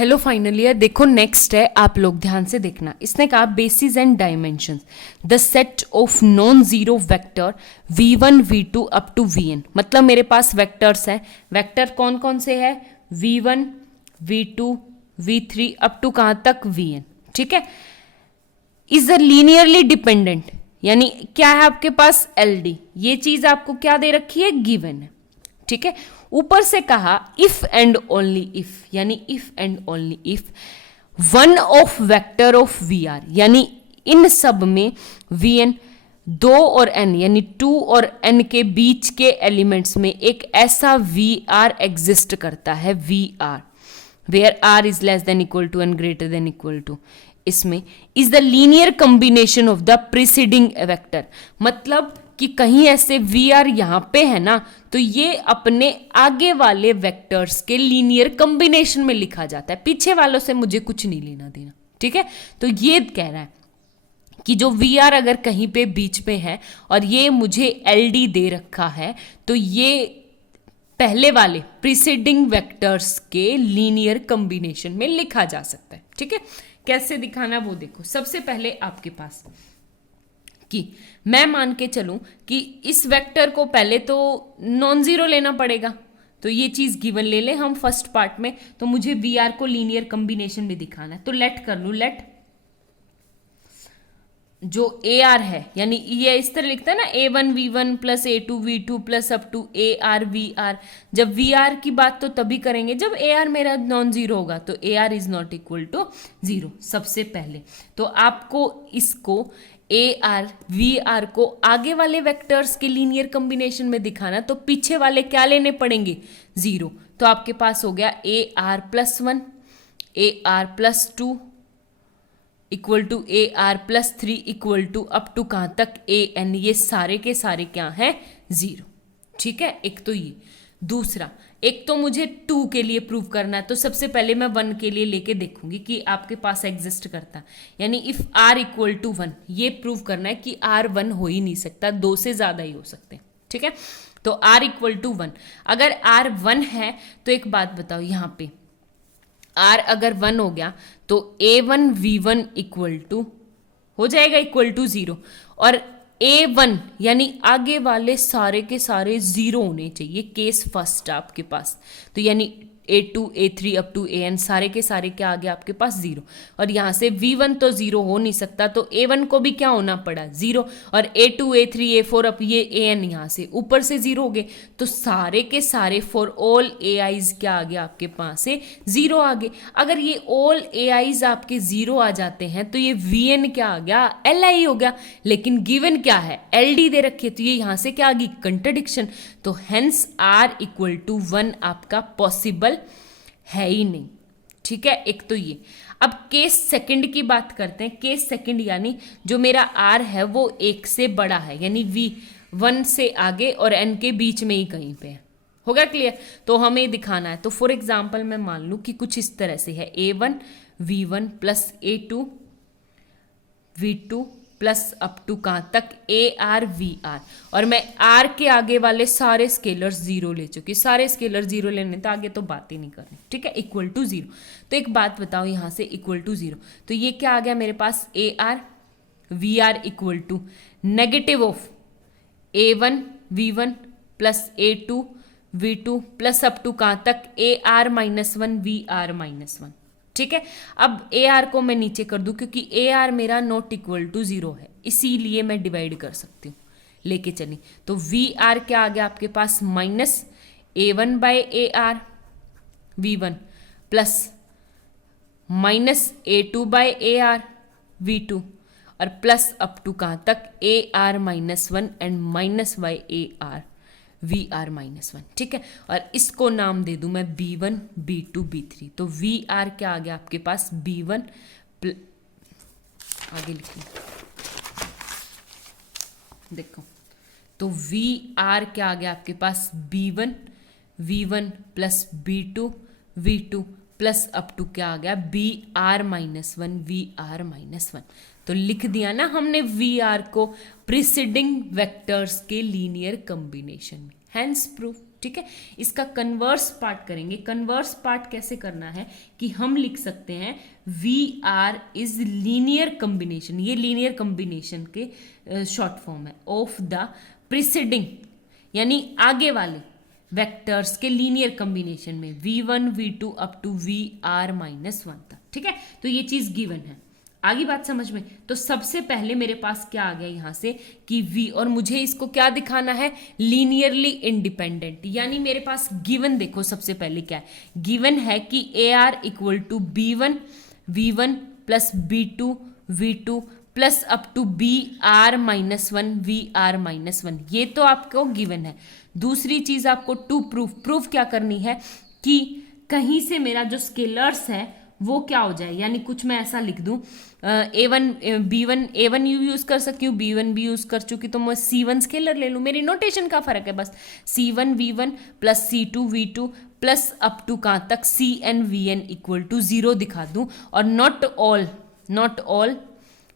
Hello final year, देखो next है, आप लोग ध्यान से देखना। इसने कहा basis and dimensions the set of non zero vector v1 v2 up to vn। मतलब मेरे पास वेक्टर्स हैं, वेक्टर कौन कौन से हैं, v1 v2 v3 up to कहाँ तक vn। ठीक है, इज अ लीनियरली डिपेंडेंट, यानी क्या है आपके पास LD, ये चीज आपको क्या दे रखी है, गिवन है। ठीक है, ऊपर से कहा इफ एंड ओनली इफ, यानी if and only if one of vector of v r, यानी इन सब में vn 2 और n यानी 2 और n के बीच के एलिमेंट्स में एक ऐसा VR एग्जिस्ट करता है, VR where R is less than equal to and greater than equal to, इसमें is the linear combination of the preceding vector. मतलब कि कहीं ऐसे VR यहां पे है ना, तो ये अपने आगे वाले वेक्टर्स के लीनियर कॉम्बिनेशन में लिखा जाता है, पीछे वालों से मुझे कुछ नहीं लेना देना। ठीक है, तो ये कह रहा है कि जो VR अगर कहीं पे बीच में है और ये मुझे LD दे रखा है, तो ये पहले वाले प्रीसीडिंग वेक्टर्स के लीनियर कॉम्बिनेशन में लिखा जा सकता है। ठीक है, कैसे दिखाना वो देखो। सबसे पहले आपके पास कि मैं मान के चलूं कि इस वेक्टर को पहले तो नॉन जीरो लेना पड़ेगा, तो ये चीज गिवन ले ले हम फर्स्ट पार्ट में। तो मुझे VR को लीनियर कॉम्बिनेशन में दिखाना है, तो लेट कर लूं, लेट जो AR है, यानी ये इस तरह लिखता है ना, A1 V1 plus A2 V2 plus up to AR VR। जब VR की बात तो तभी करेंगे जब AR मेरा नॉन जीरो होगा, तो AR is not equal to zero सबसे पहले। तो आपको इसको AR VR को आगे वाले वेक्टर्स के लीनियर कॉम्बिनेशन में दिखाना, तो पीछे वाले क्या लेने पड़ेंगे, जीरो। तो आपके पास हो गया AR plus 1 AR plus 2 equal to AR plus 3 equal to up to कहाँ तक AN, ये सारे के सारे क्या हैं, जीरो। ठीक है, एक तो ये। दूसरा, एक तो मुझे 2 के लिए प्रूव करना है, तो सबसे पहले मैं 1 के लिए लेके देखूंगी कि आपके पास एग्जिस्ट करता, यानी इफ R इक्वल टू 1, ये प्रूव करना है कि R 1 हो ही नहीं सकता, 2 से ज्यादा ही हो सकते हैं। ठीक है, तो R इक्वल टू 1, अगर R 1 है तो एक बात बताओ, यहाँ पे R अगर 1 हो गया तो A1 V1 इक्वल टू हो जाएगा इक्वल टू 0, और A1 यानी आगे वाले सारे के सारे जीरो होने चाहिए, केस फर्स्ट आपके पास। तो यानी A2 A3 up to AN सारे के सारे क्या आ गया आपके पास, जीरो। और यहाँ से V1 तो जीरो हो नहीं सकता, तो A1 को भी क्या होना पड़ा, जीरो। और A2 A3 A4 अप ये AN यहाँ से ऊपर से जीरो हो गए, तो सारे के सारे फॉर ऑल AIs क्या आ गया आपके पास से, जीरो आ गए। अगर ये ऑल AIs आपके जीरो आ जाते हैं तो ये VN क्या आ गया, LI हो गया। लेकिन गिवन क्या है, LD दे रखी है, तो ये यहाँ से क्या आ गई, कंट्रडिक्शन। तो हेंस R इक्वल टू 1 आपका पॉसिबल है ही नहीं। ठीक है, एक तो ये। अब केस सेकंड की बात करते हैं। केस सेकंड यानी जो मेरा R है वो 1 से बड़ा है, यानी V1 से आगे और N के बीच में ही कहीं पे है। हो गया क्लियर? तो हमें दिखाना है, तो फॉर एग्जाम्पल मैं मान लूँ कि कुछ इस तरह से है, A1 V1 plus A2 V2 plus up to कहाँ तक AR VR, और मैं R के आगे वाले सारे स्केलर्स जीरो ले चुकी, सारे स्केलर जीरो लेने तो आगे तो बात ही नहीं करनी। ठीक है, इक्वल टू जीरो। तो एक बात बताओ, यहाँ से इक्वल टू जीरो, तो ये क्या आ गया मेरे पास, AR VR equal to negative of A1 V1 plus A2 V2 plus up to कहाँ तक AR माइनस 1 VR माइनस 1। ठीक है, अब AR को मैं नीचे कर दूं क्योंकि AR मेरा नॉट इक्वल टू जीरो है, इसीलिए मैं डिवाइड कर सकती हूँ, लेके चलिए। तो VR क्या आ गया आपके पास, minus A1 by AR V1 plus minus A2 by AR V2 और प्लस अप टू कहाँ तक AR minus 1 and minus by AR VR minus 1। ठीक है, और इसको नाम दे दूं मैं B1 B2 B3। तो VR क्या आ गया आपके पास, B1 आगे लिखिए, देखो, तो VR क्या आ गया आपके पास, B1 V1 plus B2 V2 plus up to क्या आ गया, BR माइनस 1 VR माइनस 1। तो लिख दिया ना हमने VR को प्रीसीडिंग वेक्टर्स के लीनियर कॉम्बिनेशन में, हेंस प्रूफ। ठीक है। इसका कन्वर्स पार्ट करेंगे। कन्वर्स पार्ट कैसे करना है कि हम लिख सकते हैं v r is linear combination, ये लीनियर कॉम्बिनेशन के शॉर्ट फॉर्म है ऑफ द प्रीसीडिंग, यानी आगे वाले वेक्टर्स के लीनियर कॉम्बिनेशन में v1 v2 up to vr-1 तक, ठीक है। तो ये चीज गिवन है। आगे बात समझ में। तो सबसे पहले मेरे पास क्या आ गया यहां से कि v, और मुझे इसको क्या दिखाना है, लीनियरली इंडिपेंडेंट, यानी मेरे पास गिवन देखो सबसे पहले क्या है, गिवन है कि a r equal to b1 v1 plus b2 v2 plus up to br-1 vr-1, ये तो आपको गिवन है। दूसरी चीज आपको टू प्रूफ क्या करनी है कि कहीं से मेरा जो स्केलर्स है वो क्या हो जाए, यानी कुछ मैं ऐसा लिख दूं a1 यूज कर सकती हूँ, b1 भी यूज कर चुकी, तो मैं c1 स्केलर ले लूँ, मेरी नोटेशन का फर्क है बस, c1 v1 plus c2 v2 plus up to कहाँ तक cn vn इक्वल टू 0 दिखा दूं, और नॉट ऑल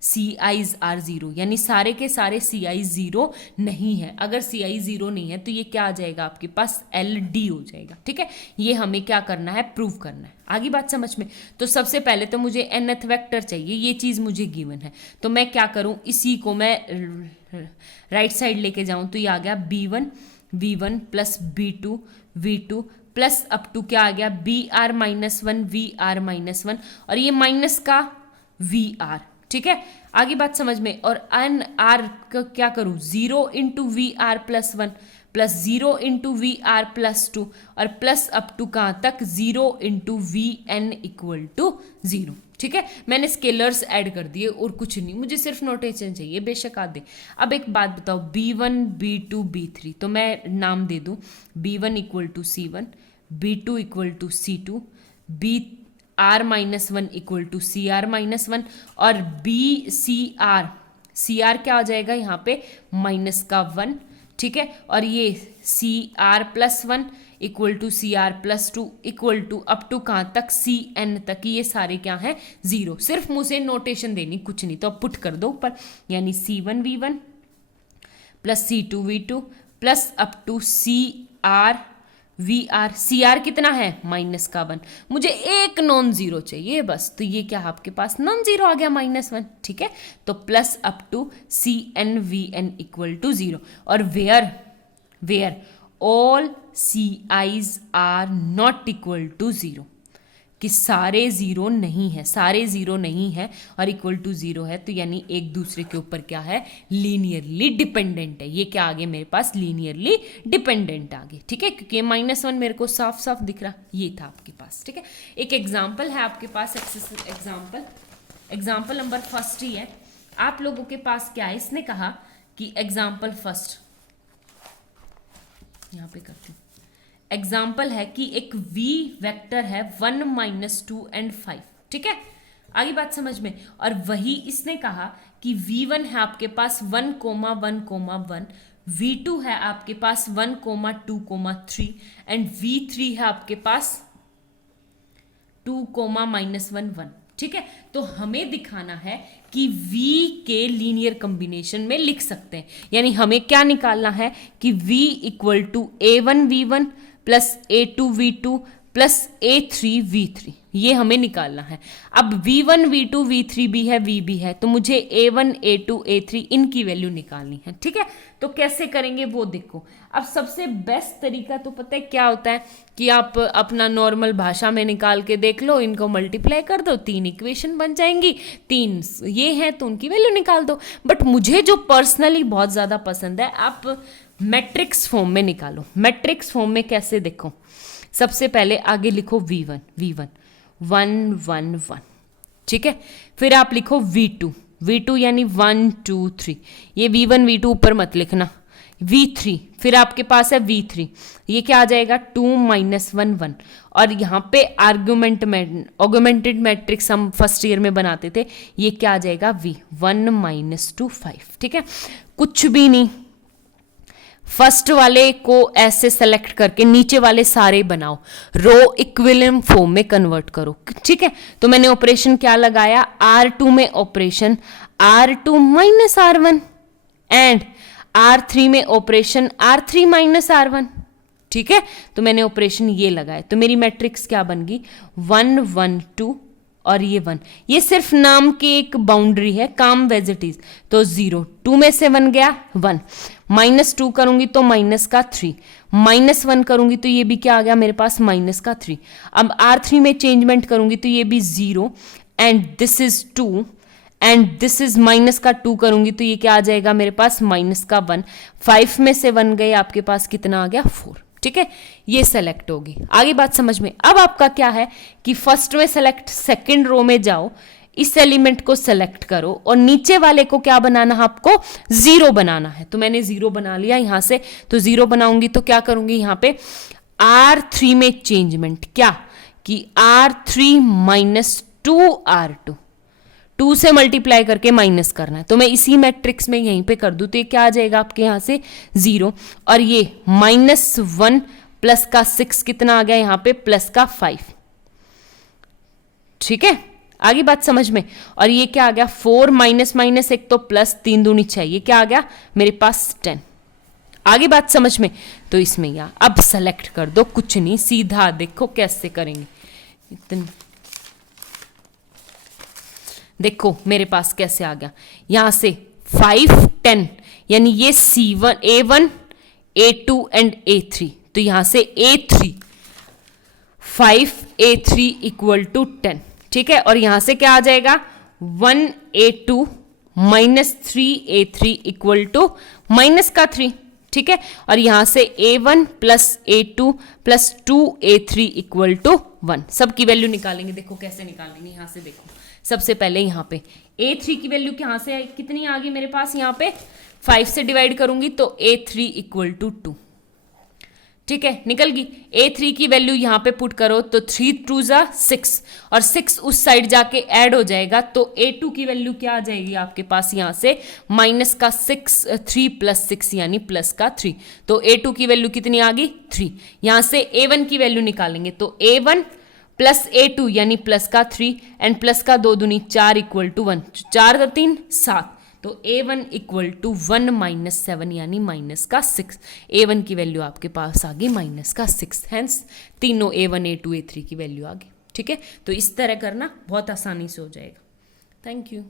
CIs आर 0, यानी सारे के सारे CI 0 नहीं है। अगर CI 0 नहीं है तो ये क्या आ जाएगा आपके पास LD हो जाएगा, ठीक है। ये हमें क्या करना है, प्रूव करना है। आगे बात समझ में। तो सबसे पहले तो मुझे nth वेक्टर चाहिए, ये चीज़ मुझे गिवन है, तो मैं क्या करूँ, इसी को मैं राइट साइड लेके जाऊँ, तो ये आ गया b1 v1 plus b2 v2 plus up to क्या आ गया br-1 vr-1, और ये माइनस का vr, ठीक है। आगे बात समझ में। और एन आर का क्या करूं, 0 into v r plus 1 plus 0 into v r plus 2 और प्लस अप टू कहाँ तक 0 into v n equal to 0, ठीक है। मैंने स्केलर्स ऐड कर दिए और कुछ नहीं, मुझे सिर्फ नोटेशन चाहिए, बेशक आ दे। अब एक बात बताओ, b1 b2 b3, तो मैं नाम दे दूं b1 equal to c1, b2 equal to c2, r-1 equal to cr-1, और cr क्या आ जाएगा यहाँ पे माइनस का 1, ठीक है। और ये cr+1 equal to cr+2 equal to up to कहाँ तक cn तक, ये सारे क्या हैं 0, सिर्फ मुझे नोटेशन देनी, कुछ नहीं। तो अब पुट कर दो ऊपर, यानी c1 v1 plus c2 v2 plus up to cr कितना है माइनस का 1, मुझे एक नॉन जीरो चाहिए बस, तो ये क्या आपके पास नॉन जीरो आ गया -1, ठीक है। तो plus up to cn vn equal to 0, और where all CIs are not equal to 0, कि सारे 0 नहीं है, सारे 0 नहीं है और इक्वल टू 0 है, तो यानी एक दूसरे के ऊपर क्या है, लीनियरली डिपेंडेंट है। ये क्या आगे मेरे पास लीनियरली डिपेंडेंट आगे, ठीक है, क्योंकि -1 मेरे को साफ साफ दिख रहा, ये था आपके पास, ठीक है। एक एग्जाम्पल है आपके पास, एग्जाम्पल नंबर फर्स्ट ही है आप लोगों के पास। क्या है, इसने कहा कि एग्जाम्पल फर्स्ट, यहाँ पे करती हूँ, एग्जाम्पल है कि एक v वेक्टर है 1 -2 and 5, ठीक है। आगे बात समझ में। और वही इसने कहा कि v1 है आपके पास 1,1,1, v2 है आपके पास 1,2,3 एंड v3 है आपके पास 2,-1,1, ठीक है। तो हमें दिखाना है कि v के लीनियर कॉम्बिनेशन में लिख सकते हैं, यानी हमें क्या निकालना है कि v equal to a1 v1 plus a2 v2 plus a3 v3, ये हमें निकालना है। अब v1 v2 v3 भी है, v भी है, तो मुझे a1 a2 a3 इनकी वैल्यू निकालनी है, ठीक है। तो कैसे करेंगे वो देखो। अब सबसे बेस्ट तरीका तो पता है क्या होता है कि आप अपना नॉर्मल भाषा में निकाल के देख लो, इनको मल्टीप्लाई कर दो, 3 इक्वेशन बन जाएंगी, 3 ये हैं तो उनकी वैल्यू निकाल दो। बट मुझे जो पर्सनली बहुत ज़्यादा पसंद है, आप मैट्रिक्स फॉर्म में निकालो। मैट्रिक्स फॉर्म में कैसे, देखो सबसे पहले आगे लिखो v1 1 1 1, ठीक है। फिर आप लिखो v2 यानी 1 2 3, ये v1 v2 ऊपर मत लिखना, v3, फिर आपके पास है v3, ये क्या आ जाएगा 2 -1 1, और यहाँ पे ऑगमेंटेड मैट्रिक्स हम फर्स्ट ईयर में बनाते थे, ये क्या आ जाएगा v 1 -2 5, ठीक है। कुछ भी नहीं, फर्स्ट वाले को ऐसे सेलेक्ट करके नीचे वाले सारे बनाओ, रो इक्विलिब्रियम फॉर्म में कन्वर्ट करो, ठीक है। तो मैंने ऑपरेशन क्या लगाया, R2 में operation R2 - R1 and R3 में ऑपरेशन R3 - R1, ठीक है, तो मैंने ऑपरेशन ये लगाया, तो मेरी मैट्रिक्स क्या बन गई 1 1 2 और ये 1, ये सिर्फ नाम की एक बाउंड्री है, काम वेज इट इज, तो 0, 2 में से 1 गया 1, -2 करूंगी तो -3, -1 करूंगी तो ये भी क्या आ गया मेरे पास -3। अब R3 में चेंजमेंट करूंगी तो ये भी 0 and this is 2 and this is -2 करूंगी तो ये क्या आ जाएगा मेरे पास -1, 5 में से 1 गए, आपके पास कितना आ गया 4। ठीक है, ये सेलेक्ट होगी। आगे बात समझ में। अब आपका क्या है कि फर्स्ट में सेलेक्ट, सेकंड रो में जाओ, इस एलिमेंट को सेलेक्ट करो और नीचे वाले को क्या बनाना है, आपको 0 बनाना है। तो मैंने 0 बना लिया यहां से, तो 0 बनाऊंगी तो क्या करूंगी यहां पे R3 में चेंजमेंट, क्या कि R3 - 2R2, 2 से मल्टीप्लाई करके माइनस करना है, तो मैं इसी मैट्रिक्स में यहीं पे कर दूं तो ये क्या आ जाएगा आपके यहां से 0, और ये -1 प्लस का 6 कितना आ गया यहां पे +5। ठीक है, आगे बात समझ में। और ये क्या आ गया 4 -1 तो प्लस 3 दूनी चाहिए, क्या आ गया मेरे पास 10। आगे बात समझ में। तो इसमें या अब सेलेक्ट कर दो, कुछ नहीं, सीधा देखो कैसे करेंगे। इतने देखो मेरे पास कैसे आ गया, यहां से 5 10, यानी ये C1 A1 A2 and A3, तो यहां से A3 5 A3 = 10। ठीक है, और यहां से क्या आ जाएगा 1 A2 -3 A3 = -3। ठीक है, और यहां से A1 + A2 + 2 A3 = 1। सबकी वैल्यू निकालेंगे, देखो कैसे निकालेंगे। यहां से देखो, सबसे पहले यहां पे A3 की वैल्यू कहां से कितनी आ गई मेरे पास, यहां पे 5 से डिवाइड करूंगी तो A3 = 2। ठीक है, निकल गई। A3 की वैल्यू यहां पे पुट करो तो 3 2 6, और 6 उस साइड जाके ऐड हो जाएगा, तो A2 की वैल्यू क्या आ जाएगी आपके पास यहां से -6 3 + 6 यानी +3, तो A2 की वैल्यू कितनी आ गई 3। यहां से A1 की वैल्यू निकालेंगे तो A1 + A2 यानी +3 एंड +2 दूनी 4 = 1, 4 और 3 7, तो A1 = 1 - 7 यानी -6। A1 की वैल्यू आपके पास आ गई -6, हेंस तीनों A1 A2 A3 की वैल्यू आ गई। ठीक है, तो इस तरह करना बहुत आसानी से हो जाएगा। Thank you.